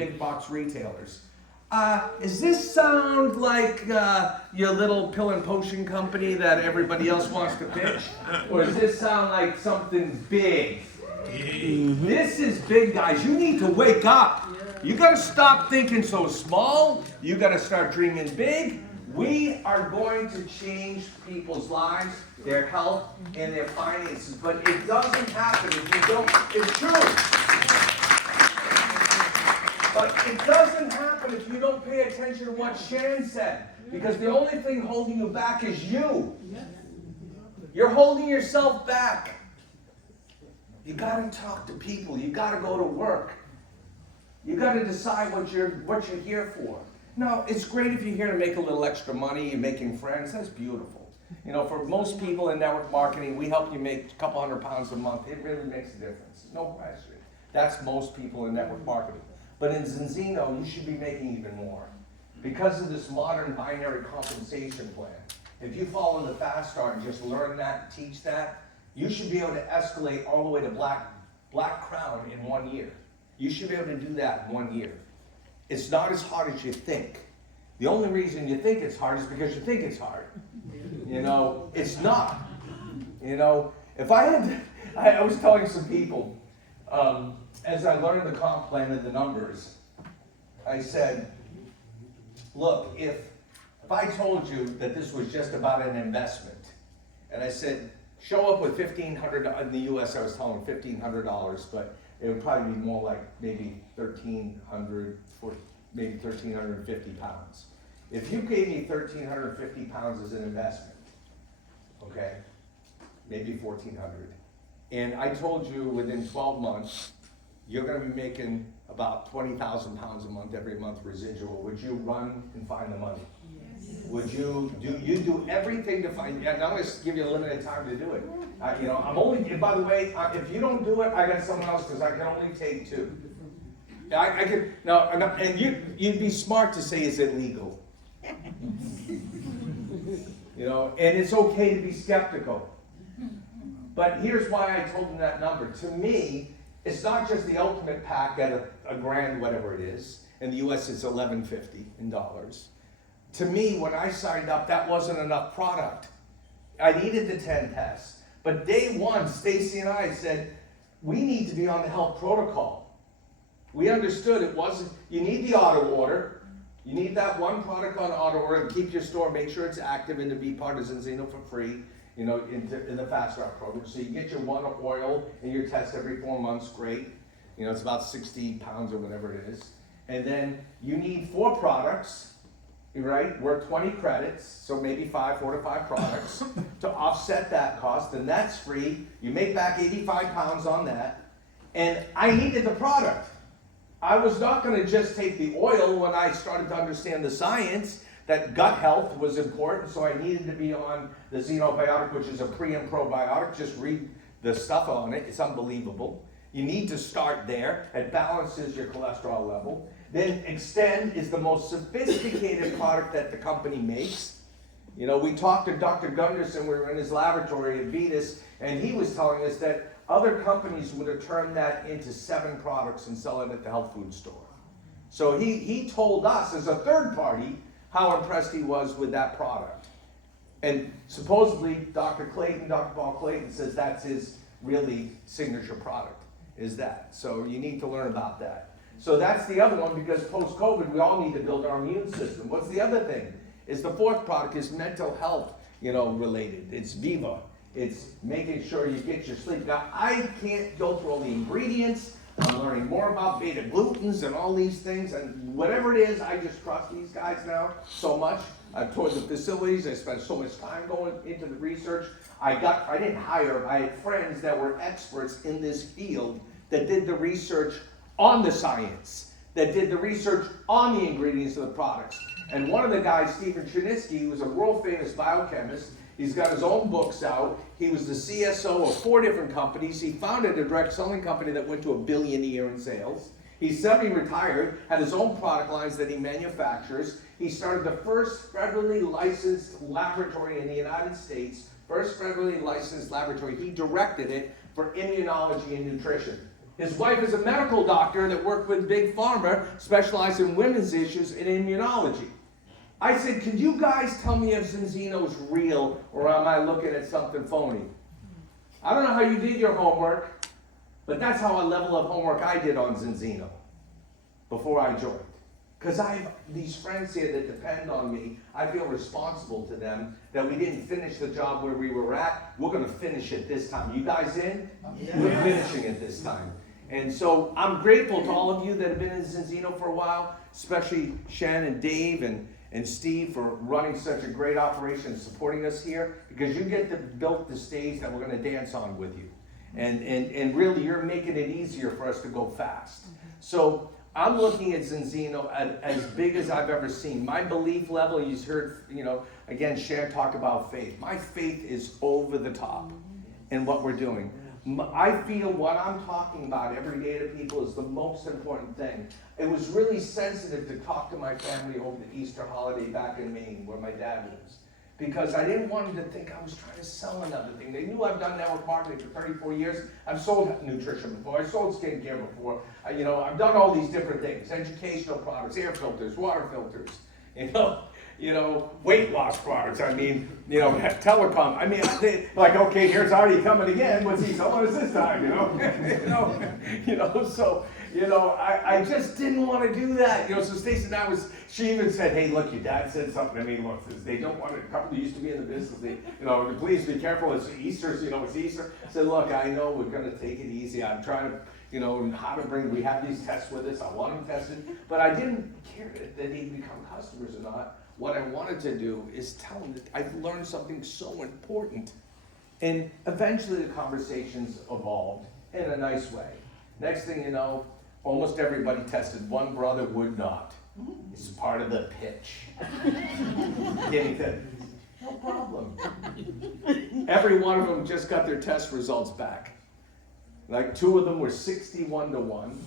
big box retailers. Does this sound like your little pill and potion company that everybody else wants to pitch? Or does this sound like something big? This is big, guys. You need to wake up. You got to stop thinking so small. You got to start dreaming big. We are going to change people's lives, their health, and their finances. But it doesn't happen if you don't. It's true. But it doesn't happen if you don't pay attention to what Shan said. Because the only thing holding you back is you. You're holding yourself back. You got to talk to people. You got to go to work. You got to decide what you're here for. No, it's great if you're here to make a little extra money, you're making friends. That's beautiful. You know, for most people in network marketing, we help you make a couple £100 a month. It really makes a difference. No question. That's most people in network marketing. But in Zinzino, you should be making even more. Because of this modern binary compensation plan, if you follow the fast start and just learn that, teach that, you should be able to escalate all the way to black crown in 1 year. You should be able to do that in 1 year. It's not as hard as you think. The only reason you think it's hard is because you think it's hard. You know, it's not. You know, if I had, I was telling some people, as I learned the comp plan and the numbers, I said, look, if I told you that this was just about an investment, and I said, show up with $1,500, in the US I was telling them $1,500, but it would probably be more like maybe 1,300, maybe 1,350 pounds. If you gave me 1,350 pounds as an investment, okay, maybe 1,400, and I told you within 12 months, you're gonna be making about 20,000 pounds a month every month residual, would you run and find the money? Yes. Would you do everything to find, and I'm gonna give you a limited time to do it. You know, I'm only, by the way, if you don't do it, I got someone else because I can only take 2. I could, no, and you'd be smart to say, is it legal? You know, and it's okay to be skeptical. But here's why I told them that number. To me, it's not just the ultimate pack at a grand, whatever it is. In the US, it's $11.50 in dollars. To me, when I signed up, that wasn't enough product. I needed the 10 tests. But day one, Stacy and I said, we need to be on the health protocol. We understood it wasn't, you need the auto order. You need that one product on auto order to keep your store, make sure it's active, and to be part of Zinzino for free, you know, in the Fast Start program. So you get your one oil and your test every 4 months, great. You know, it's about 60 pounds or whatever it is. And then you need 4 products, right? Worth 20 credits, so maybe 4 to 5 products to offset that cost, and that's free. You make back 85 pounds on that. And I needed the product. I was not going to just take the oil when I started to understand the science that gut health was important, so I needed to be on the Xenobiotic, which is a pre and probiotic. Just read the stuff on it. It's unbelievable. You need to start there. It balances your cholesterol level. Then Extend is the most sophisticated product that the company makes. You know, we talked to Dr. Gunderson, we were in his laboratory at Vetus, and he was telling us that other companies would have turned that into 7 products and sell it at the health food store. So he told us as a third party how impressed he was with that product. And supposedly Dr. Paul Clayton says that's his really signature product, is that. So you need to learn about that. So that's the other one, because post-COVID, we all need to build our immune system. What's the other thing? Is the fourth product is mental health, you know, related. It's Viva. It's making sure you get your sleep. Now, I can't go through all the ingredients. I'm learning more about beta-glutens and all these things. And whatever it is, I just trust these guys now so much. I've toured the facilities. I spent so much time going into the research. I didn't hire. I had friends that were experts in this field that did the research on the science, that did the research on the ingredients of the products. And one of the guys, Stephen Chernitsky, who was a world-famous biochemist, he's got his own books out. He was the CSO of 4 different companies. He founded a direct selling company that went to $1 billion a year in sales. He's semi-retired, had his own product lines that he manufactures. He started the first federally licensed laboratory in the United States, first federally licensed laboratory. He directed it for immunology and nutrition. His wife is a medical doctor that worked with Big Pharma, specialized in women's issues and immunology. I said, can you guys tell me if Zinzino's real or am I looking at something phony? I don't know how you did your homework, but that's how a level of homework I did on Zinzino before I joined. Because I have these friends here that depend on me. I feel responsible to them that we didn't finish the job where we were at. We're going to finish it this time. You guys in? Yeah. We're finishing it this time. And so I'm grateful to all of you that have been in Zinzino for a while, especially Shannon, Dave, and Steve for running such a great operation and supporting us here, because you get to build the stage that we're going to dance on with you. And really, you're making it easier for us to go fast. So I'm looking at Zinzino as big as I've ever seen. My belief level, you heard, again, Shannon talk about faith. My faith is over the top in what we're doing. I feel what I'm talking about every day to people is the most important thing. It was really sensitive to talk to my family over the Easter holiday back in Maine, where my dad lives, because I didn't want them to think I was trying to sell another thing. They knew I've done network marketing for 34 years. I've sold nutrition before. I sold skincare before. I've done all these different things: educational products, air filters, water filters. Weight loss products. Telecom. Okay, here's Artie coming again. What's he selling us this time? I just didn't want to do that. So Stacey she even said, hey, look, your dad said something to me. Look, they don't want a couple who used to be in the business. Please be careful. It's Easter. It's Easter. I said, look, I know we're going to take it easy. I'm trying to, we have these tests with us. I want them tested, but I didn't care that they'd become customers or not. What I wanted to do is tell them that I've learned something so important. And eventually the conversations evolved in a nice way. Next thing you know, almost everybody tested. One brother would not. It's part of the pitch. No problem. Every one of them just got their test results back. Like 2 of them were 61 to 1.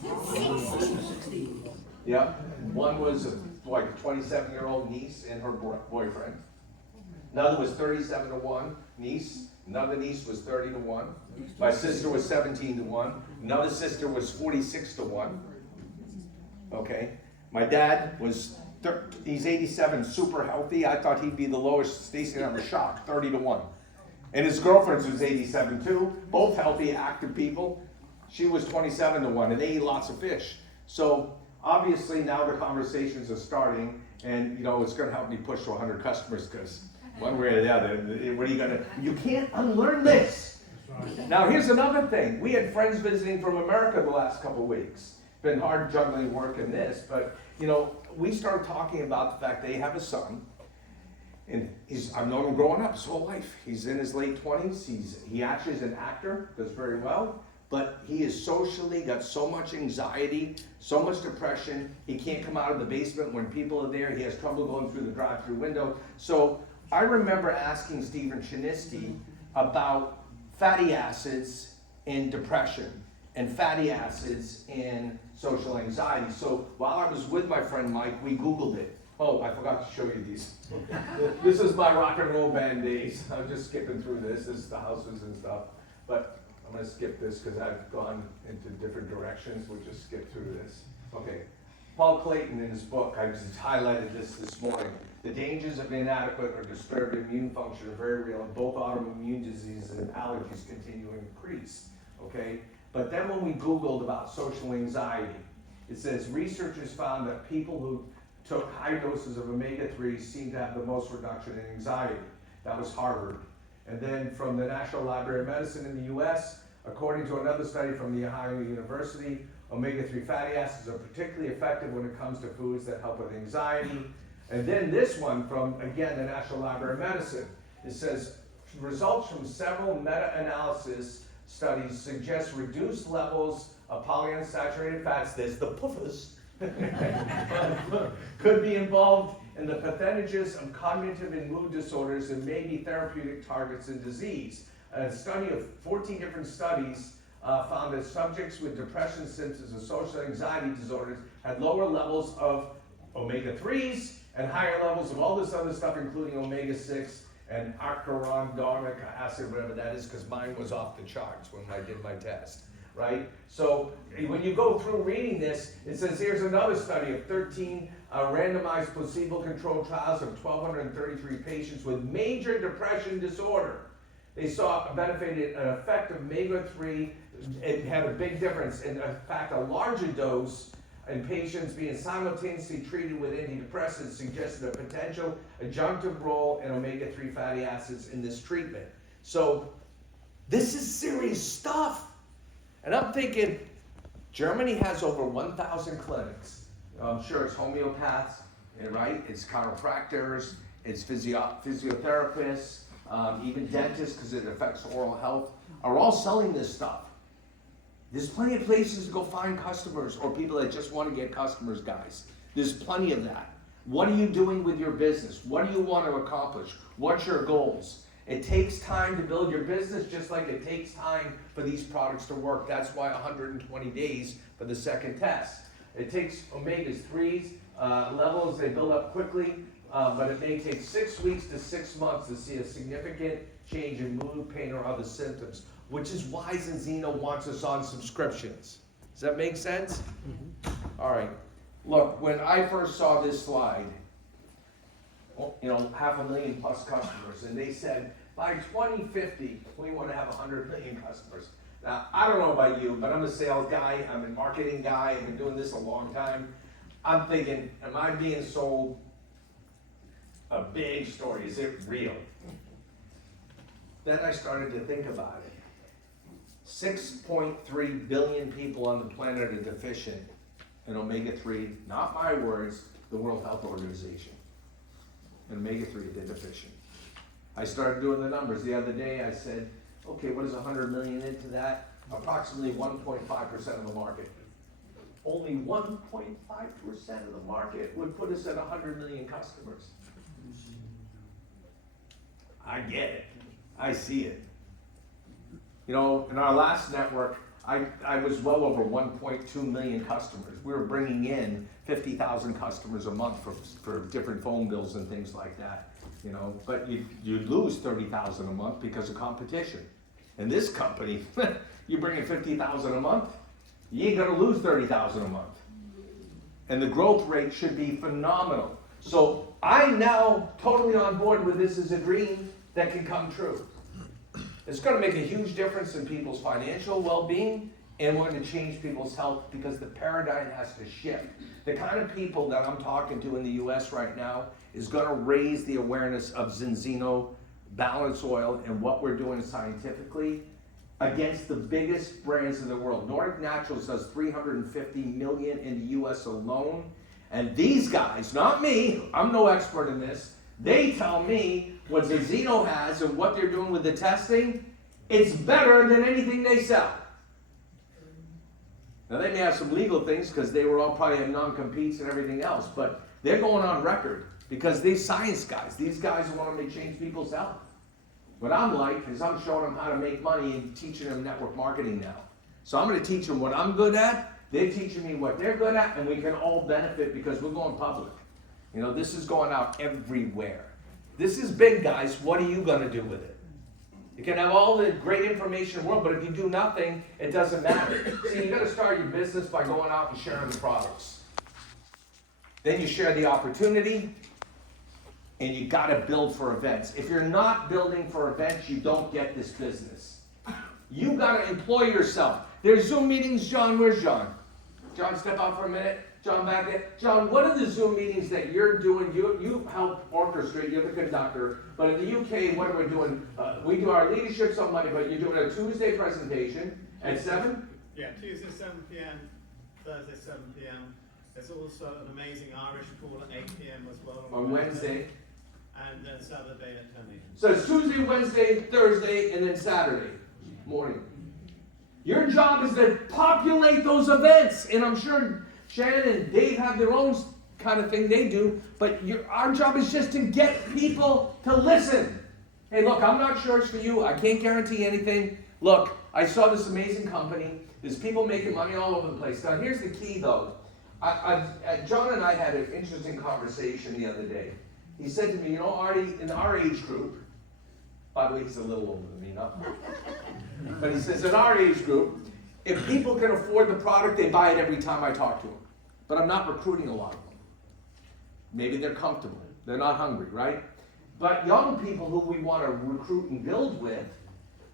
Yep. One was a 27-year-old niece and her boyfriend. Another was 37 to 1 niece. Another niece was 30 to 1. My sister was 17 to 1. Another sister was 46 to 1. Okay. My dad was, he's 87, super healthy. I thought he'd be the lowest. Stacey and I were shocked, 30 to 1. And his girlfriend was 87 too. Both healthy, active people. She was 27 to 1, and they eat lots of fish. So obviously now the conversations are starting, and it's going to help me push to 100 customers, because one way or the other, what are you going to? You can't unlearn this. Now here's another thing. We had friends visiting from America the last couple of weeks. Been hard juggling work in this, but we started talking about the fact they have a son, and I've known him growing up his whole life. He's in his late 20s. He actually is an actor, does very well. But he is socially got so much anxiety, so much depression. He can't come out of the basement when people are there. He has trouble going through the drive-through window. So I remember asking Stephen Chiniski about fatty acids in depression and fatty acids in social anxiety. So while I was with my friend Mike, we Googled it. Oh, I forgot to show you these. This is my rock and roll band days. I'm just skipping through this. This is the houses and stuff. But I'm going to skip this because I've gone into different directions. We'll just skip through this. Okay. Paul Clayton, in his book, I just highlighted this morning. The dangers of inadequate or disturbed immune function are very real, and both autoimmune diseases and allergies continue to increase. Okay? But then when we Googled about social anxiety, it says researchers found that people who took high doses of omega-3s seemed to have the most reduction in anxiety. That was Harvard. And then from the National Library of Medicine in the US, according to another study from the Ohio University, omega-3 fatty acids are particularly effective when it comes to foods that help with anxiety. And then this one from, again, the National Library of Medicine. It says, results from several meta-analysis studies suggest reduced levels of polyunsaturated fats, there's the puffers, could be involved in the pathologies of cognitive and mood disorders and may be therapeutic targets in disease. A study of 14 different studies found that subjects with depression symptoms and social anxiety disorders had lower levels of omega-3s and higher levels of all this other stuff, including omega-6 and arachidonic acid, whatever that is, because mine was off the charts when I did my test. right? So when you go through reading this, it says here's another study of 13 randomized placebo-controlled trials of 1,233 patients with major depression disorder. They saw an effect of omega-3. It had a big difference. In fact, a larger dose in patients being simultaneously treated with antidepressants suggested a potential adjunctive role in omega-3 fatty acids in this treatment. So this is serious stuff. And I'm thinking, Germany has over 1,000 clinics. I'm sure it's homeopaths, right? It's chiropractors, it's physiotherapists, even dentists, because it affects oral health, are all selling this stuff. There's plenty of places to go find customers or people that just want to get customers, guys. There's plenty of that. What are you doing with your business? What do you want to accomplish? What's your goals? It takes time to build your business, just like it takes time for these products to work. That's why 120 days for the second test. It takes omega-3s levels, they build up quickly, but it may take 6 weeks to 6 months to see a significant change in mood, pain, or other symptoms, which is why Zinzino wants us on subscriptions. Does that make sense? Mm-hmm. All right. Look, when I first saw this slide, 500,000 plus customers, and they said, by 2050, we want to have 100 million customers. Now, I don't know about you, but I'm a sales guy, I'm a marketing guy, I've been doing this a long time. I'm thinking, am I being sold a big story? Is it real? Then I started to think about it. 6.3 billion people on the planet are deficient in omega-3, not my words, the World Health Organization. In omega-3, they're deficient. I started doing the numbers the other day. I said, okay, what is 100 million into that? Approximately 1.5% of the market. Only 1.5% of the market would put us at 100 million customers. I get it. I see it. In our last network, I was well over 1.2 million customers. We were bringing in 50,000 customers a month for different phone bills and things like that. But you lose 30,000 a month because of competition. In this company, you bring in 50,000 a month, you ain't gonna lose 30,000 a month. And the growth rate should be phenomenal. So I'm now totally on board with this as a dream that can come true. It's gonna make a huge difference in people's financial well-being, and we're gonna change people's health because the paradigm has to shift. The kind of people that I'm talking to in the US right now is gonna raise the awareness of Zinzino Balance Oil and what we're doing scientifically against the biggest brands in the world. Nordic Naturals does 350 million in the US alone. And these guys, not me, I'm no expert in this, they tell me what Zinzino has and what they're doing with the testing, it's better than anything they sell. Now they may have some legal things because they were all probably have non-competes and everything else, but they're going on record because these science guys, these guys want to change people's health. What I'm like is I'm showing them how to make money and teaching them network marketing now. So I'm going to teach them what I'm good at, they're teaching me what they're good at, and we can all benefit because we're going public. This is going out everywhere. This is big, guys. What are you going to do with it? You can have all the great information in the world, but if you do nothing, it doesn't matter. See, you got to start your business by going out and sharing the products. Then you share the opportunity, and you got to build for events. If you're not building for events, you don't get this business. You got to employ yourself. There's Zoom meetings. John, where's John? John, step out for a minute. John, back there. John, what are the Zoom meetings that you're doing? You help orchestrate, you're the conductor, but in the UK, what are we doing? We do our leadership on Monday, but you're doing a Tuesday presentation at 7? Yeah, Tuesday 7 p.m., Thursday 7 p.m. There's also an amazing Irish call at 8 p.m. as well. On Wednesday. And then Saturday at 10 a.m. So it's Tuesday, Wednesday, Thursday, and then Saturday morning. Your job is to populate those events, and I'm sure Shannon and Dave have their own kind of thing they do, but our job is just to get people to listen. Hey, look, I'm not sure it's for you. I can't guarantee anything. Look, I saw this amazing company. There's people making money all over the place. Now, here's the key, though. John and I had an interesting conversation the other day. He said to me, Artie, in our age group, by the way, he's a little older than me, not but he says, in our age group, If people can afford the product, they buy it every time I talk to them. But I'm not recruiting a lot of them. Maybe they're comfortable. They're not hungry, right? But young people who we want to recruit and build with,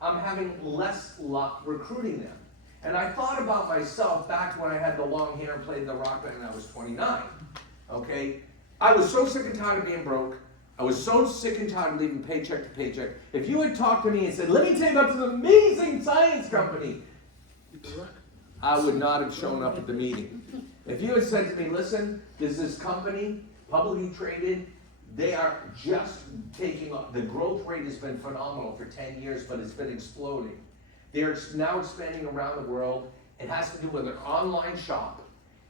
I'm having less luck recruiting them. And I thought about myself back when I had the long hair and played in the rock band and I was 29. Okay? I was so sick and tired of being broke. I was so sick and tired of living paycheck to paycheck. If you had talked to me and said, let me take you up to the amazing science company, I would not have shown up at the meeting. If you had said to me, listen, there's this company, publicly traded, they are just taking off. The growth rate has been phenomenal for 10 years, but it's been exploding. They're now expanding around the world. It has to do with an online shop,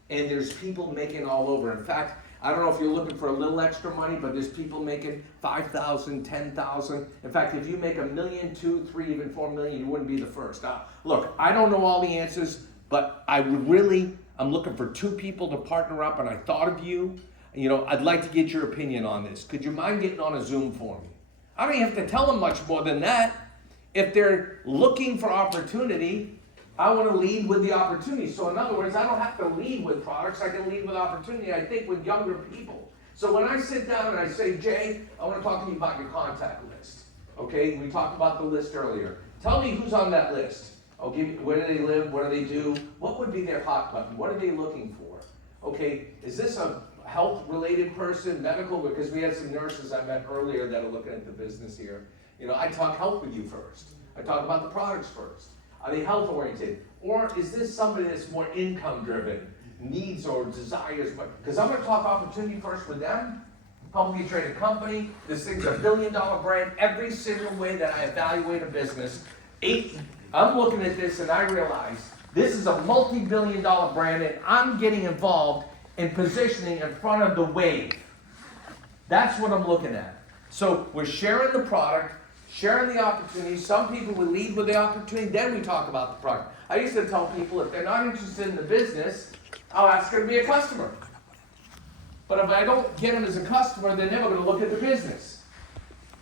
and there's people making all over. In fact, I don't know if you're looking for a little extra money, but there's people making 5,000, 10,000. In fact, if you make $1 million, 2, 3, even 4 million, you wouldn't be the first. Look, I don't know all the answers, but I'm looking for 2 people to partner up, and I thought of you. You know, I'd like to get your opinion on this. Could you mind getting on a Zoom for me? I don't even have to tell them much more than that. If they're looking for opportunity, I want to lead with the opportunity. So in other words, I don't have to lead with products. I can lead with opportunity, I think, with younger people. So when I sit down and I say, Jay, I want to talk to you about your contact list. Okay, we talked about the list earlier. Tell me who's on that list. I'll give you, where do they live? What do they do? What would be their hot button? What are they looking for? Okay, is this a health-related person, medical? Because we had some nurses I met earlier that are looking at the business here. You know, I talk health with you first. I talk about the products first. Are they health-oriented? Or is this somebody that's more income-driven, needs or desires? Because I'm going to talk opportunity first with them. Publicly traded company. This thing's a $1 billion brand. Every single way that I evaluate a business, I'm looking at this and I realize this is a multi-billion-dollar brand, and I'm getting involved in positioning in front of the wave. That's what I'm looking at. So we're sharing the product, sharing the opportunity. Some people will lead with the opportunity, then we talk about the product. I used to tell people if they're not interested in the business, I'll ask them to be a customer. But if I don't get them as a customer, they're never going to look at the business.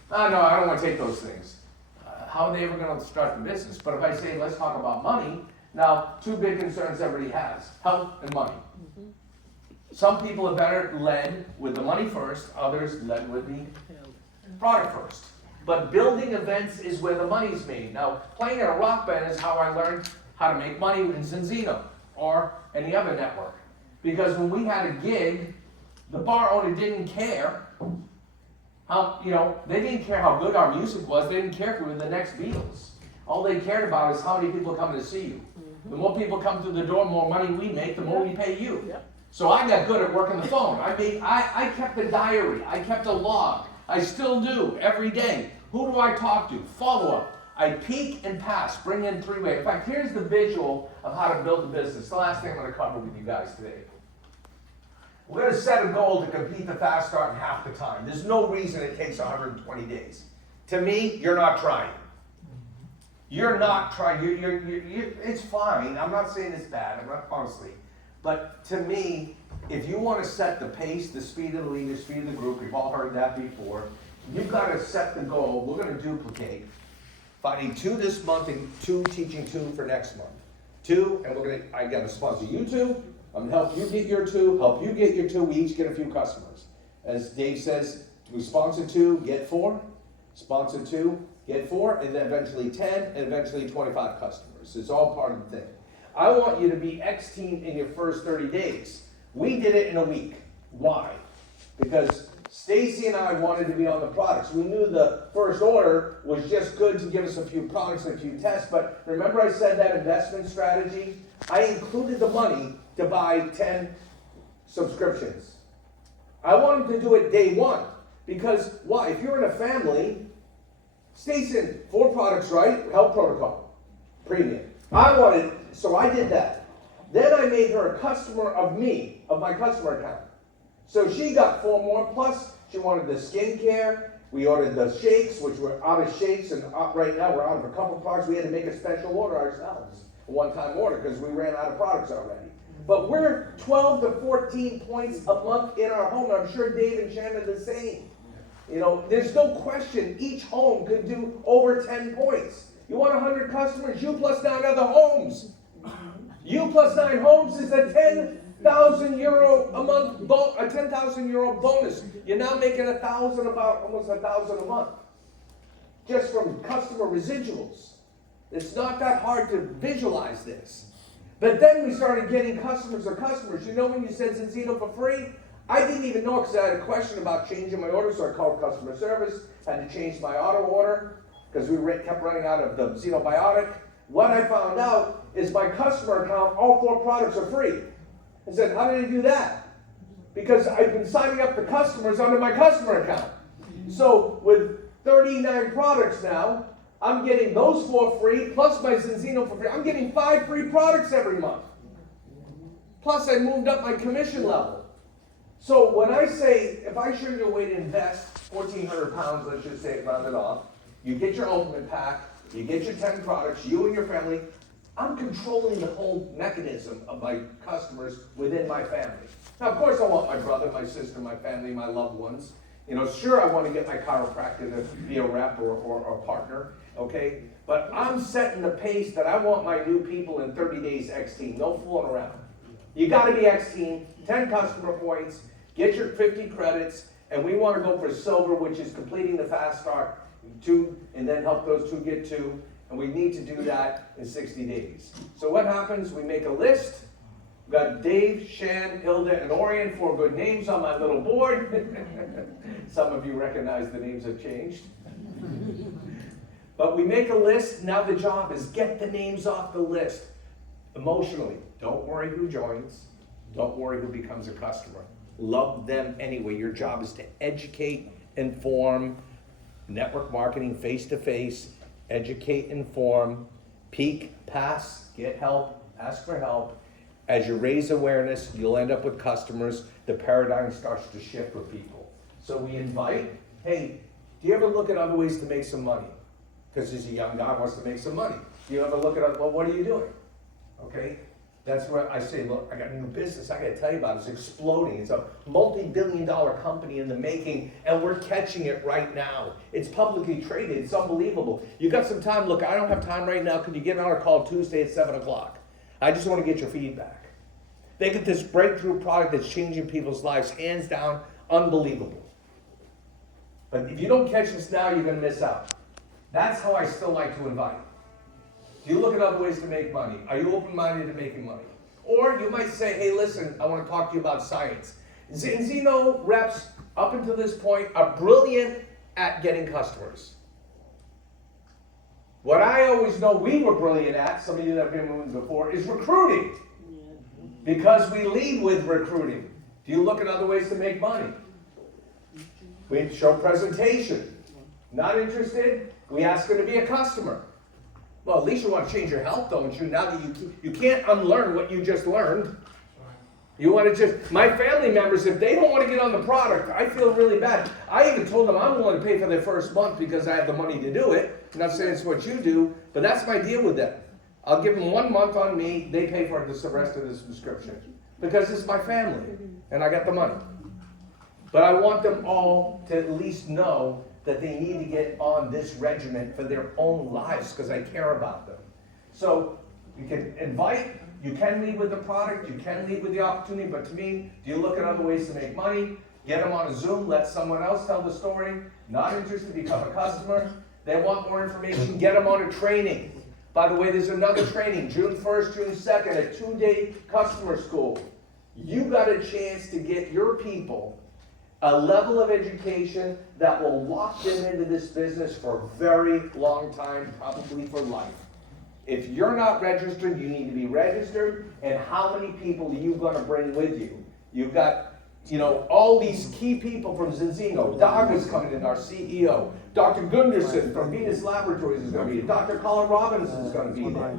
No, I don't want to take those things. How are they ever going to start the business? But if I say, let's talk about money, now 2 big concerns everybody has, health and money. Some people are better led with the money first, others led with the product first. But building events is where the money's made. Now, playing in a rock band is how I learned how to make money in Zinzino or any other network. Because when we had a gig, the bar owner didn't care how, they didn't care how good our music was. They didn't care if we were the next Beatles. All they cared about is how many people come to see you. The more people come through the door, the more money we make, the more we pay you. Yep. So I got good at working the phone. I kept a diary. I kept a log. I still do every day. Who do I talk to? Follow up. I peak and pass. Bring in 3-way. In fact, here's the visual of how to build a business. The last thing I'm going to cover with you guys today. We're going to set a goal to compete the fast start in half the time. There's no reason it takes 120 days. To me, you're not trying. You're not trying. It's fine. I'm not saying it's bad. I'm not, honestly. But to me, if you want to set the pace, the speed of the leader, the speed of the group, we've all heard that before, you've got to set the goal. We're going to duplicate. Finding 2 this month and teaching 2 for next month. 2, and I got to sponsor you 2. I'm going to help you get your 2, help you get your 2. We each get a few customers. As Dave says, we sponsor 2, get 4. Sponsor 2, get 4, and then eventually 10, and eventually 25 customers. It's all part of the thing. I want you to be X team in your first 30 days. We did it in a week. Why? Because Stacy and I wanted to be on the products. We knew the first order was just good to give us a few products and a few tests, but remember I said that investment strategy? I included the money to buy 10 subscriptions. I wanted to do it day 1. Because why? If you're in a family, Stacy, 4 products, right? Health protocol, premium. So I did that. Then I made her a customer of me, of my customer account. So she got 4 more, plus she wanted the skincare. We ordered the shakes, which were out of shakes, and right now we're out of a couple products. We had to make a special order ourselves, a one-time order, because we ran out of products already. But we're 12 to 14 points a month in our home. I'm sure Dave and Shannon are the same. There's no question each home could do over 10 points. You want 100 customers, you plus 9 other homes. U plus 9 Homes is a 10,000 euro a month, a 10,000 euro bonus. You're now making almost 1,000 a month, just from customer residuals. It's not that hard to visualize this. But then we started getting customers of customers. You know when you said Zinzino for free? I didn't even know because I had a question about changing my order, so I called customer service, had to change my auto order because we kept running out of the Xenobiotic. What I found out is my customer account, all 4 products are free. I said, how did I do that? Because I've been signing up the customers under my customer account. So with 39 products now, I'm getting those 4 free, plus my Zinzino for free. I'm getting 5 free products every month. Plus I moved up my commission level. So when I say, if I show you a way to invest 1,400 pounds, let's just say round it off, you get your ultimate pack, you get your 10 products, you and your family, I'm controlling the whole mechanism of my customers within my family. Now, of course, I want my brother, my sister, my family, my loved ones. You know, sure, I want to get my chiropractor to be a rep or a partner, okay? But I'm setting the pace that I want my new people in 30 days X-Team, no fooling around. You got to be X-Team, 10 customer points, get your 50 credits, and we want to go for silver, which is completing the fast start 2, and then help those 2 get 2, and we need to do that in 60 days. So what happens? We make a list. We've got Dave, Shan, Hilda, and Orion, 4 good names on my little board. Some of you recognize the names have changed. But we make a list. Now the job is get the names off the list. Emotionally, don't worry who joins. Don't worry who becomes a customer. Love them anyway. Your job is to educate, inform, network marketing, face-to-face, educate, inform, peak, pass, get help, ask for help. As you raise awareness, you'll end up with customers. The paradigm starts to shift with people. So we invite, hey, do you ever look at other ways to make some money? Because he's a young guy who wants to make some money. Do you ever look at, well, what are you doing? Okay? That's where I say, look, I got a new business I got to tell you about. It's exploding. It's a multi-billion-dollar company in the making, and we're catching it right now. It's publicly traded. It's unbelievable. You got some time? Look, I don't have time right now. Could you get on our call Tuesday at 7 o'clock? I just want to get your feedback. They get this breakthrough product that's changing people's lives, hands down, unbelievable. But if you don't catch this now, you're going to miss out. That's how I still like to invite. Do you look at other ways to make money? Are you open-minded to making money? Or you might say, hey, listen, I want to talk to you about science. Zinzino reps, up until this point, are brilliant at getting customers. What I always know we were brilliant at, some of you that have been with me before, is recruiting. Because we lead with recruiting. Do you look at other ways to make money? We show presentation. Not interested? We ask her to be a customer. Well, at least you want to change your health, don't you? Now that you can't unlearn what you just learned. You want to just, my family members, if they don't want to get on the product, I feel really bad. I even told them I'm willing to pay for their first month because I have the money to do it. I'm not saying it's what you do, but that's my deal with them. I'll give them 1 month on me, they pay for the rest of the subscription. Because it's my family, and I got the money. But I want them all to at least know that they need to get on this regimen for their own lives because I care about them. So you can invite, you can lead with the product, you can lead with the opportunity, but to me, do you look at other ways to make money? Get them on a Zoom, let someone else tell the story. Not interested, become a customer. They want more information, get them on a training. By the way, there's another training, June 1st, June 2nd, a 2-day customer school. You got a chance to get your people a level of education that will lock them into this business for a very long time, probably for life. If you're not registered, you need to be registered. And how many people are you going to bring with you? You've got, all these key people from Zinzino. Daga's coming in, our CEO. Dr. Gunderson from Venus Laboratories is going to be here. Dr. Colin Robinson is going to be there.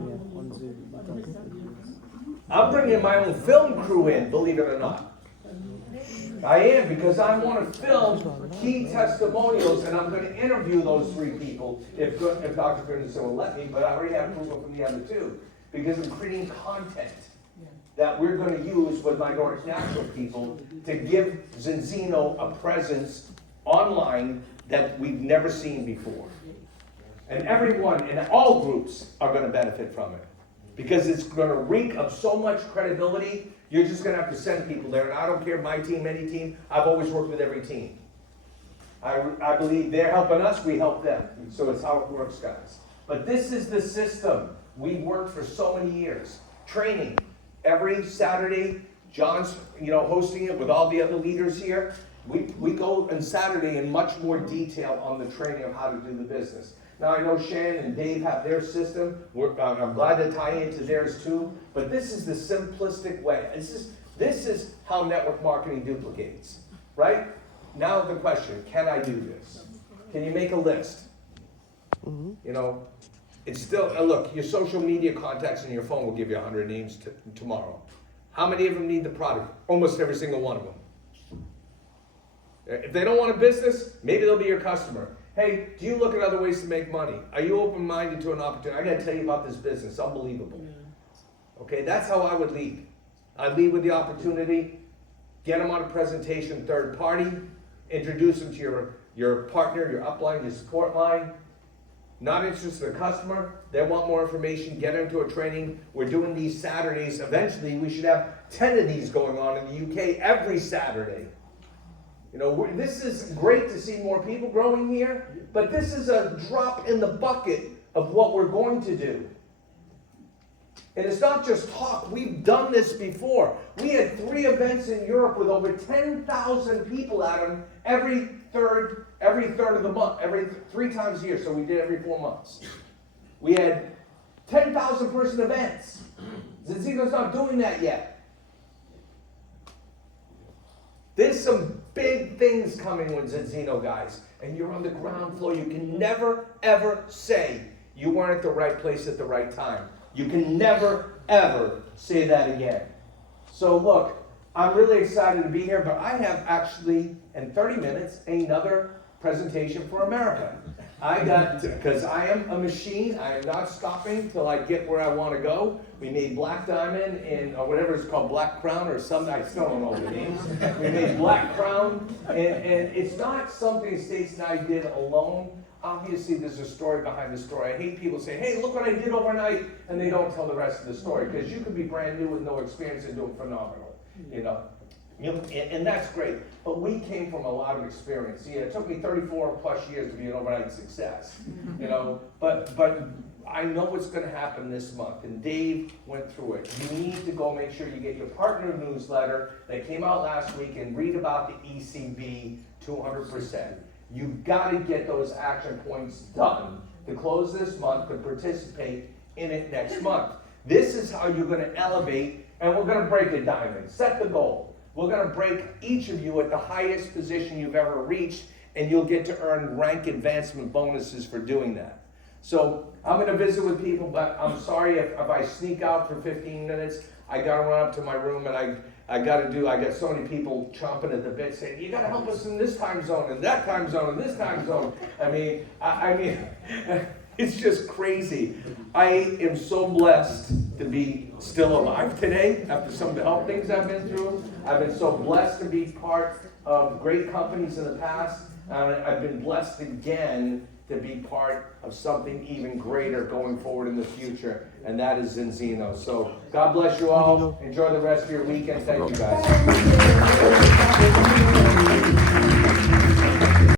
I'm bringing my own film crew in, believe it or not. I am, because I want to film key testimonials, and I'm going to interview those 3 people if Dr. Gunderson will let me, but I already have approval from the other 2, because I'm creating content that we're going to use with my Nordic Natural people to give Zinzino a presence online that we've never seen before. And everyone in all groups are going to benefit from it. Because it's gonna reek of so much credibility, you're just gonna have to send people there. And I don't care, my team, any team, I've always worked with every team. I believe they're helping us, we help them. So it's how it works, guys. But this is the system. We've worked for so many years. Training. Every Saturday, John's, hosting it with all the other leaders here. We go on Saturday in much more detail on the training of how to do the business. Now I know Shannon and Dave have their system. I'm glad to tie into theirs too. But this is the simplistic way. This is how network marketing duplicates, right? Now the question, can I do this? Can you make a list? It's still, look, your social media contacts in your phone will give you 100 names tomorrow. How many of them need the product? Almost every single one of them. If they don't want a business, maybe they'll be your customer. Hey, do you look at other ways to make money? Are you open-minded to an opportunity? I gotta tell you about this business, unbelievable. Okay, that's how I would lead. I'd lead with the opportunity, get them on a presentation, third party, introduce them to your partner, your upline, your support line. Not interested in a customer, they want more information, get into a training. We're doing these Saturdays. Eventually, we should have 10 of these going on in the UK every Saturday. This is great to see more people growing here, but this is a drop in the bucket of what we're going to do. And it's not just talk, we've done this before. We had 3 events in Europe with over 10,000 people at them every third of the month, every 3 times a year, so we did every 4 months. We had 10,000 person events. Zenzino's not doing that yet. There's some big things coming with Zenzino, guys, and you're on the ground floor. You can never, ever say you weren't at the right place at the right time. You can never, ever say that again. So look, I'm really excited to be here, but I have actually, in 30 minutes, another presentation for America. Because I am a machine, I am not stopping till I get where I want to go. We made Black Diamond or whatever it's called, Black Crown or something, I still don't know the names. We made Black Crown, and it's not something Stace and I did alone. Obviously, there's a story behind the story. I hate people saying, hey, look what I did overnight, and they don't tell the rest of the story, because you could be brand new with no experience and do it phenomenal, and that's great. But we came from a lot of experience. Yeah, it took me 34 plus years to be an overnight success, but I know what's going to happen this month, and Dave went through it. You need to go make sure you get your partner newsletter that came out last week and read about the ECB 200%. You've got to get those action points done to close this month, to participate in it next month. This is how you're going to elevate, and we're going to break a diamond. Set the goal. We're going to break each of you at the highest position you've ever reached, and you'll get to earn rank advancement bonuses for doing that. So I'm going to visit with people, but I'm sorry if I sneak out for 15 minutes. I got to run up to my room, and I got so many people chomping at the bit saying, you got to help us in this time zone, and that time zone, and this time zone. I mean, it's just crazy. I am so blessed to be still alive today after some of the health things I've been through. I've been so blessed to be part of great companies in the past. I've been blessed again to be part of something even greater going forward in the future, and that is Zenzino. So God bless you all. Enjoy the rest of your weekend. Thank you, guys.